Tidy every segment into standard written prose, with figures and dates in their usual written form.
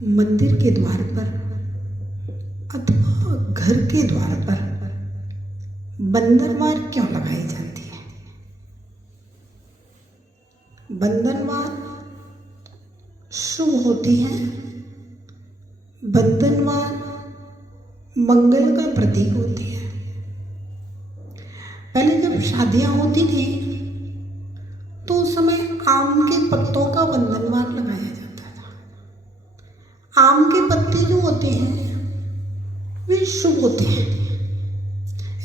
मंदिर के द्वार पर अथवा घर के द्वार पर बंधनवार क्यों लगाई जाती है? बंधनवार शुभ होती है। बंधनवार मंगल का प्रतीक होती है। पहले जब शादियां होती थी तो उस समय आम के पत्तों का बंधनवार लगाया जाता था। आम के पत्ते जो होते हैं वे शुभ होते हैं,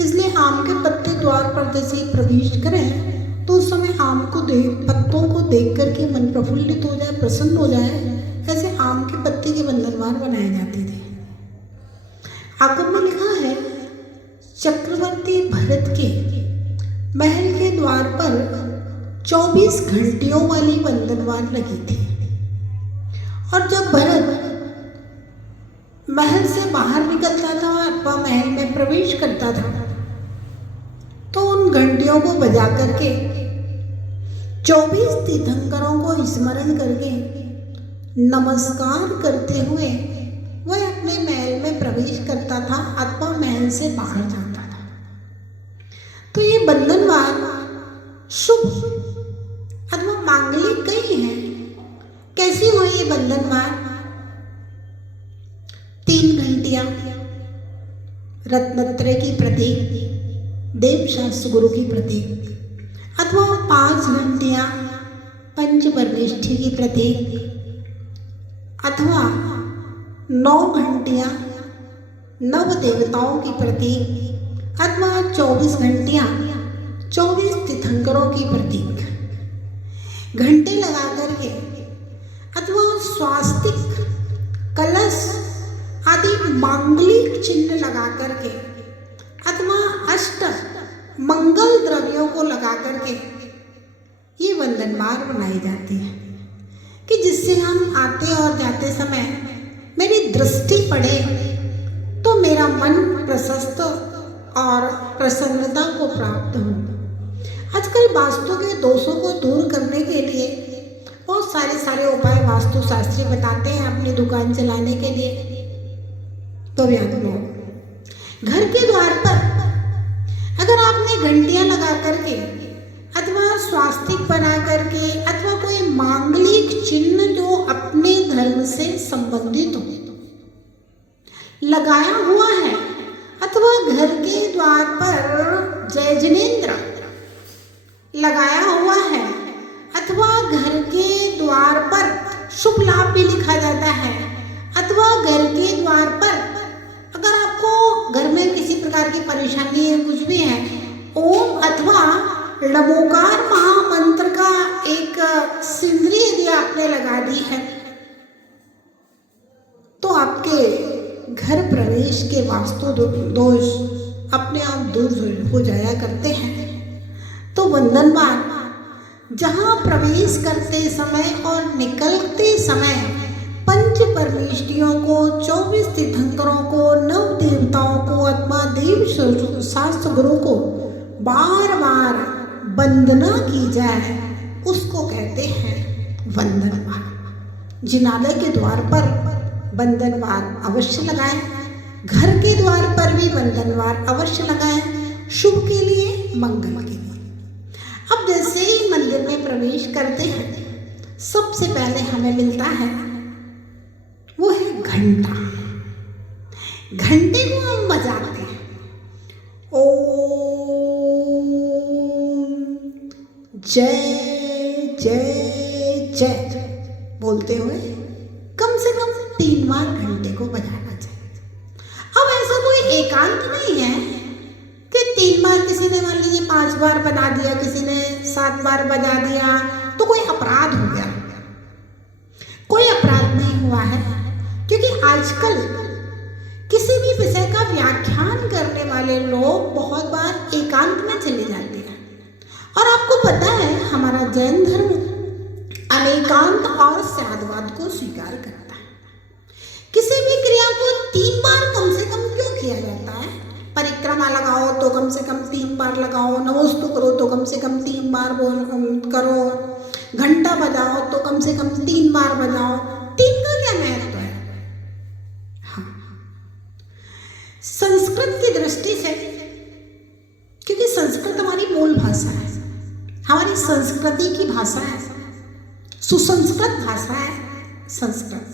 इसलिए आम के पत्ते द्वार पर जैसे ही प्रवेश करें तो उस समय आम को पत्तों को देख करके मन प्रफुल्लित हो जाए, प्रसन्न हो जाए, ऐसे आम के पत्ते के बंधनवार बनाए जाते थे। आगम में लिखा है, चक्रवर्ती भरत के महल के द्वार पर 24 घंटियों वाली बंधनवार लगी थी, और जब भरत महल से बाहर निकलता था अथवा महल में प्रवेश करता था तो उन घंटियों को बजा करके 24 तीर्थंकरों को स्मरण करके नमस्कार करते हुए वह अपने महल में प्रवेश करता था अथवा महल से बाहर जाता था। तो ये बंधनवार शुभ अथवा मांगलिक कई है। कैसी हुई ये बंधनवार? 3 घंटियां रत्नत्रय की प्रतीक, देवशास्त्र गुरु की प्रतीक, अथवा 5 घंटियां पंचपरमेष्ठी की प्रतीक, अथवा 9 घंटियां नव देवताओं की प्रतीक, अथवा 24 घंटियां 24 तीर्थंकरों की प्रतीक। घंटे लगा करके अथवा स्वास्तिक, कलश आदि मांगलिक चिन्ह लगा करके अथवा अष्ट मंगल द्रव्यों को लगा करके ये बंधनवार बनाई जाती है कि जिससे हम आते और जाते समय मेरी दृष्टि पड़े तो मेरा मन प्रशस्त और प्रसन्नता को प्राप्त हो। आजकल वास्तु के दोषों को दूर करने के लिए बहुत सारे उपाय वास्तु शास्त्री बताते हैं अपनी दुकान चलाने के लिए। तो याद लो, घर के द्वार पर अगर आपने घंटियां लगा करके अथवा स्वास्तिक बना करके अथवा कोई मांगलिक चिन्ह जो अपने धर्म से संबंधित हो लगाया हुआ है, अथवा घर के द्वार पर जय जिनेन्द्र लगाया हुआ है, अथवा घर के द्वार पर शुभ लाभ भी लिखा जाता है, अथवा घर के द्वार पर अगर आपको घर में किसी प्रकार की परेशानी है, कुछ भी है, ओम अथवा नमोकार महामंत्र का एक सिंदरी यदि आपने लगा दी है तो आपके घर प्रवेश के वास्तु दोष अपने आप दूर हो जाया करते हैं। तो बंधनवार जहाँ प्रवेश करते समय और निकलते समय पंच परमेष्ठियों को, 24 तीर्थंकरों को, नव देवताओं को अथवा देव शास्त्र गुरु को बार बार वंदना की जाए, उसको कहते हैं वंदनवार। जिनालय के द्वार पर वंदनवार अवश्य लगाएं, घर के द्वार पर भी वंदनवार अवश्य लगाएं, शुभ के लिए, मंगल के लिए। अब जैसे ही मंदिर में प्रवेश करते हैं सबसे पहले हमें मिलता है वो है घंटा। घंटे को हम बजाते हैं, ओम जय जय जय बोलते हुए कम से कम 3 बार घंटे को बजाना चाहिए। अब ऐसा कोई एकांत नहीं है कि 3 बार, किसी ने मान लीजिए 5 बार बजा दिया, किसी ने 7 बार बजा दिया तो कोई अपराध हो गया। कोई अपराध नहीं हुआ है, क्योंकि आजकल किसी भी विषय का व्याख्यान करने वाले लोग बहुत बार एकांत में चले जाते हैं। और आपको पता है हमारा जैन धर्म अनेकांत और साधवाद को स्वीकार करता है। किसी भी क्रिया को 3 बार कम से कम क्यों किया जाता है? परिक्रमा लगाओ तो कम से कम 3 बार लगाओ, नमोस्तु करो तो कम से कम 3 बार करो, घंटा बजाओ तो कम से कम 3 बार बजाओ। 3 का क्या महत्व है? संस्कृत की दृष्टि से, क्योंकि संस्कृत हमारी मूल भाषा है, हमारी संस्कृति की भाषा है, सुसंस्कृत भाषा है संस्कृत।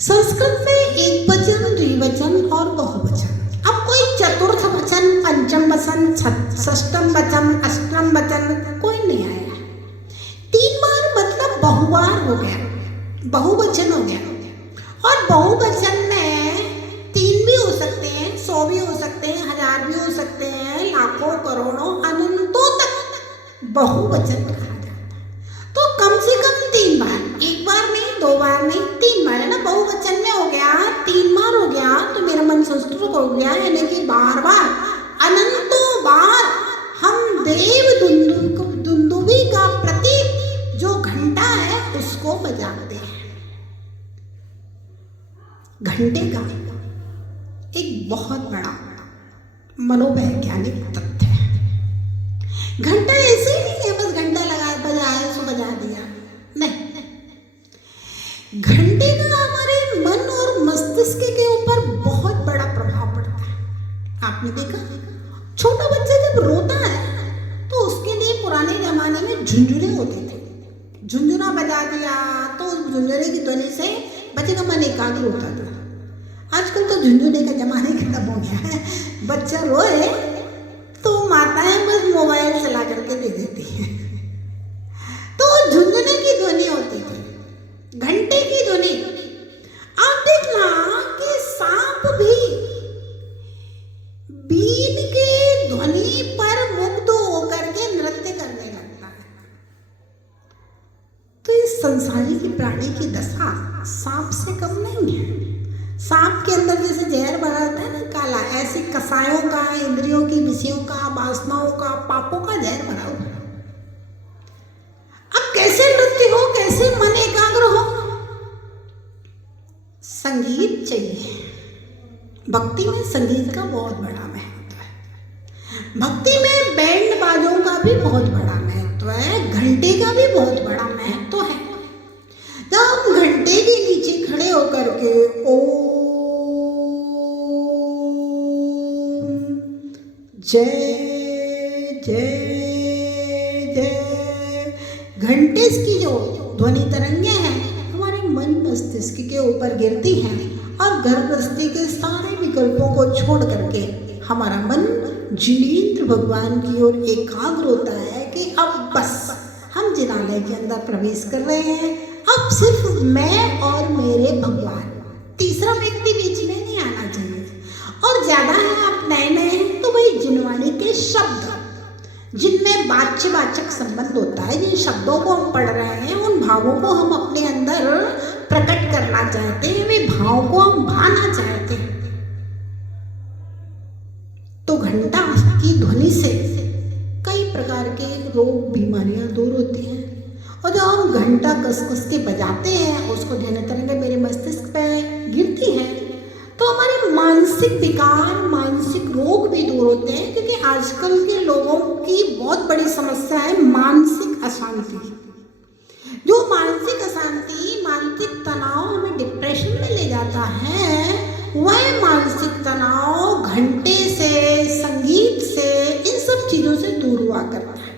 संस्कृत में एक वचन, द्विवचन और बहुवचन। अब कोई चतुर्थ वचन, पंचम वचन, षष्ठम वचन, अष्टम वचन कोई नहीं आया। 3 बार मतलब बहुवार हो गया, बहुवचन हो गया। और बहुवचन में 3 भी हो सकते हैं, 100 भी हो सकते हैं, 1000 भी हो सकते हैं, लाखों, करोड़ों, अनंतों तक बहुवचन कहा जाता है। तो कम से कम 3 बार, 1 बार नहीं, 2 बार नहीं, 3 बार है ना। बहुवचन में हो गया, 3 बार हो गया, तो मेरा मन संस्कृत हो गया, यानी कि बार बार, अनंतों बार हम देव दुंदुभी का प्रतीक जो घंटा है उसको बजाते हैं। घंटे का एक बहुत बड़ा मनोवैज्ञानिक तथ्य है। घंटा ऐसे ही नहीं है बस घंटा लगा बजाया सो बजा दिया, नहीं। घंटे का हमारे मन और मस्तिष्क के ऊपर बहुत बड़ा प्रभाव पड़ता है। आपने देखा, छोटा बच्चा जब रोता है तो उसके लिए पुराने जमाने में झुंझुने होते थे। झुंझुना बजा दिया तो उस झुंझुने की ध्वनि से बच्चे का मन एकाग्र होता था। आजकल तो झुंझुने का जमाना खत्म हो गया है। बच्चा रोए तो माताएं बस मोबाइल चला करके दे देती हैं। तो झुंझुने की ध्वनि होती थी, घंटे की ध्वनि। आप देखना कि सांप भी बीन के ध्वनि पर मुग्ध होकर के नृत्य करने लगता है। तो इस संसारी की प्राणी की दशा सांप से कम नहीं है। सांप के अंदर जैसे जहर भरा रहता है ना काला, ऐसे कसायों का, इंद्रियों की, विषयों का, वासनाओं का, पापों का जहर भरा हुआ है। अब कैसे नृत्य हो, कैसे मन एकाग्र हो? संगीत चाहिए। भक्ति में संगीत का बहुत बड़ा महत्व है। भक्ति में बैंड बाजों का भी बहुत बड़ा महत्व है, घंटे का भी बहुत बड़ा महत्व है। जब हम घंटे के नीचे खड़े होकर के ओम जय जय जय, घंटे की जो ध्वनि तरंगे हैं हमारे मन मस्तिष्क के ऊपर गिरती हैं और गर्भस्थी के सारे विकल्पों को छोड़ करके हमारा मन जिनेंद्र भगवान की ओर एकाग्र होता है कि अब बस हम जिनालय के अंदर प्रवेश कर रहे हैं। अब सिर्फ मैं और मेरे भगवान, तीसरा व्यक्ति बीच में नहीं आना चाहिए। और ज्यादा है आप नए नए हैं तो भाई जिनवाणी के शब्द, जिनमें वाच्यवाचक संबंध होता है, जिन शब्दों को हम पढ़ रहे हैं, उन भावों को हम अपने अंदर प्रकट करना चाहते हैं, वे भावों को हम भाना चाहते हैं। तो घंटा की ध्वनि से कई प्रकार के रोग, बीमारियां दूर होती हैं। और जब हम घंटा कस कस के बजाते हैं, उसको ध्वनि तरंगे मेरे मस्तिष्क पे गिरती हैं, तो हमारे मानसिक विकार, मानसिक रोग भी दूर होते हैं। क्योंकि आजकल के लोगों की बहुत बड़ी समस्या है मानसिक अशांति। जो मानसिक अशांति, मानसिक तनाव हमें डिप्रेशन में ले जाता है, वह मानसिक तनाव घंटे से, संगीत से, इन सब चीजों से दूर हुआ करता है।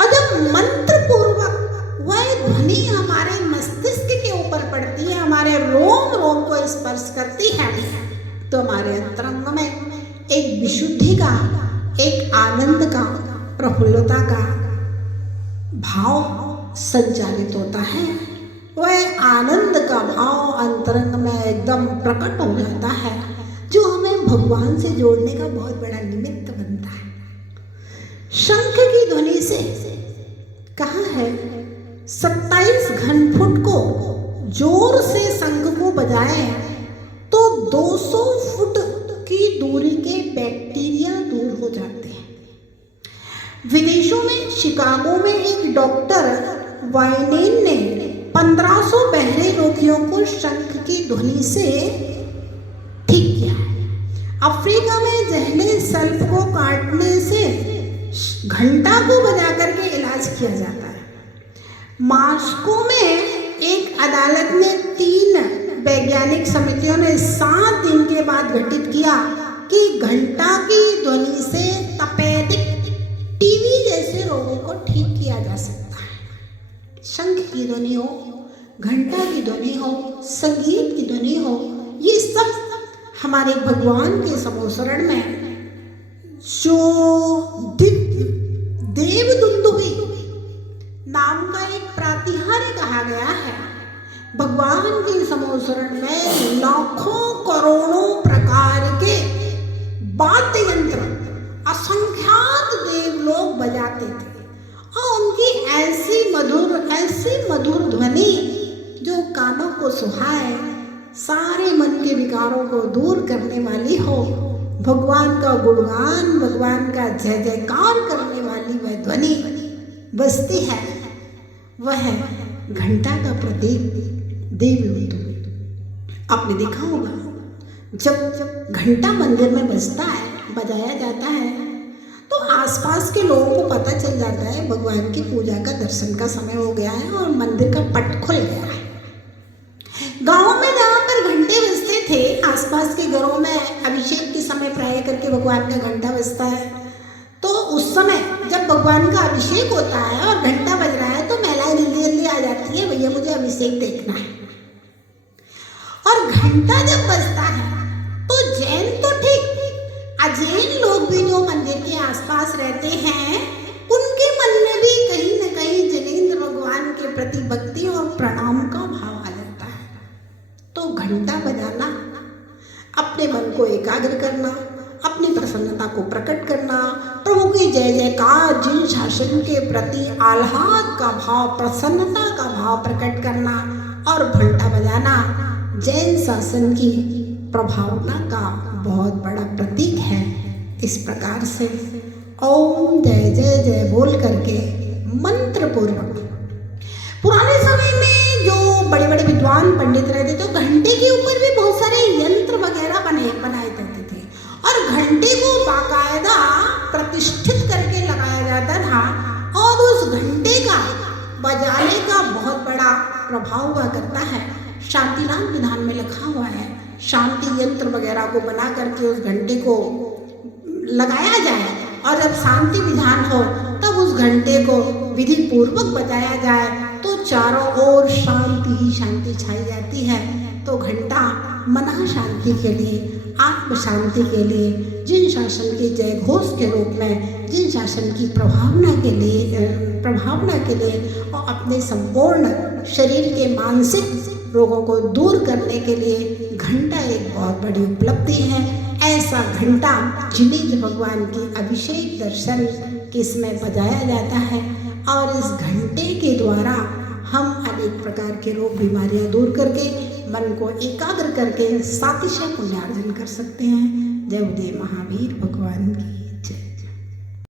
और जब मंत्र पूर्वक वह ध्वनि हमारे मस्तिष्क के ऊपर पड़ती है, हमारे रोम रोम को स्पर्श करती है, तो हमारे अंतरंग में एक विशुद्धि का, एक आनंद का, प्रफुल्लता का भाव संचालित होता है। वह आनंद का भाव अंतरंग में एकदम प्रकट हो जाता है, जो हमें भगवान से जोड़ने का बहुत बड़ा निमित्त बनता है। शंख की ध्वनि से कहा है 27 घनफुट को जोर से शंख को बजाएं तो 200 फुट की दूरी के बैक्टीरिया दूर हो जाते हैं। विदेशों में शिकागो में एक डॉक्टर वाइनेन ने 1500 बहरे रोगियों को शंख की ध्वनि से ठीक किया है। अफ्रीका में जहले सर्प को काटने से घंटा को बजा करके इलाज किया जाता है। मास्को में एक अदालत ने 3 वैज्ञानिक समितियों ने 7 दिन के बाद घटित किया कि घंटा की ध्वनि से तपेदिक टीबी जैसे रोगों को ठीक किया जा सकता है। शंख की ध्वनि हो, घंटा की ध्वनि हो, संगीत की ध्वनि हो, ये सब हमारे भगवान के समोसरण में जो देवदुन्दुभी नाम का एक प्रातिहार्य कहा गया है। भगवान के समोसरण में लाखों करोड़ों प्रकार के वाद्य यंत्र असंख्यात देवलोग बजाते थे और उनकी ऐसी मधुर ध्वनि जो कानों को सुहाए, सारे मन के विकारों को दूर करने वाली हो, भगवान का गुणगान, भगवान का जय जयकार करने वाली वह ध्वनि बजती है, वह है घंटा का प्रतीक देवदुन्दुभी। आपने देखा होगा जब घंटा मंदिर में बजाया जाता है तो आसपास के लोगों को पता चल जाता है भगवान की पूजा का, दर्शन का समय हो गया है और मंदिर का पट खुल गया है। गाँव में जहाँ पर घंटे बजते थे, आसपास के घरों में अभिषेक के समय प्राय करके भगवान का घंटा बजता है, तो उस समय जब भगवान का अभिषेक होता है और घंटा बज रहा है तो महिलाएं जल्दी जल्दी आ जाती है, भैया मुझे अभिषेक देखना है। और घंटा जब बजता है तो जैन तो ठीक, अजैन लोग भी जो मंदिर के आसपास रहते हैं, उनके मन में भी कहीं न कहीं जिनेंद्र भगवान के प्रति भक्ति और प्रणाम का भाव आ जाता है। तो घंटा बजाना, अपने मन को एकाग्र करना, अपनी प्रसन्नता को प्रकट करना, प्रभु की जय जयकार, जिन शासन के प्रति आह्लाद का भाव, प्रसन्नता का भाव प्रकट करना और घंटा बजाना जैन शासन की प्रभावना का बहुत बड़ा प्रतीक है। इस प्रकार से ओम जय जय जय बोल करके मंत्र पूर्वक, पुराने समय में जो बड़े बड़े विद्वान पंडित रहते तो घंटे के ऊपर भी बहुत सारे यंत्र वगैरह बनाए जाते थे और घंटे को बाकायदा प्रतिष्ठित करके लगाया जाता था और उस घंटे का बजाने का बहुत बड़ा प्रभाव हुआ करता है। शांतिनाथ विधान में लिखा हुआ है, शांति यंत्र वगैरह को बना करके उस घंटे को लगाया जाए और जब शांति विधान हो तब उस घंटे को विधि पूर्वक बजाया जाए तो चारों ओर शांति ही शांति छाई जाती है। तो घंटा मन शांति के लिए, आत्म शांति के लिए, जिन शासन के जय घोष के रूप में, जिन शासन की प्रभावना के लिए और अपने संपूर्ण शरीर के मानसिक रोगों को दूर करने के लिए घंटा एक बहुत बड़ी उपलब्धि है। ऐसा घंटा जिनेंद्र भगवान की अभिषेक दर्शन के समय बजाया जाता है और इस घंटे के द्वारा हम अनेक प्रकार के रोग बीमारियां दूर करके मन को एकाग्र करके सातिशय पुण्यार्जन कर सकते हैं। जय उदय महावीर भगवान की।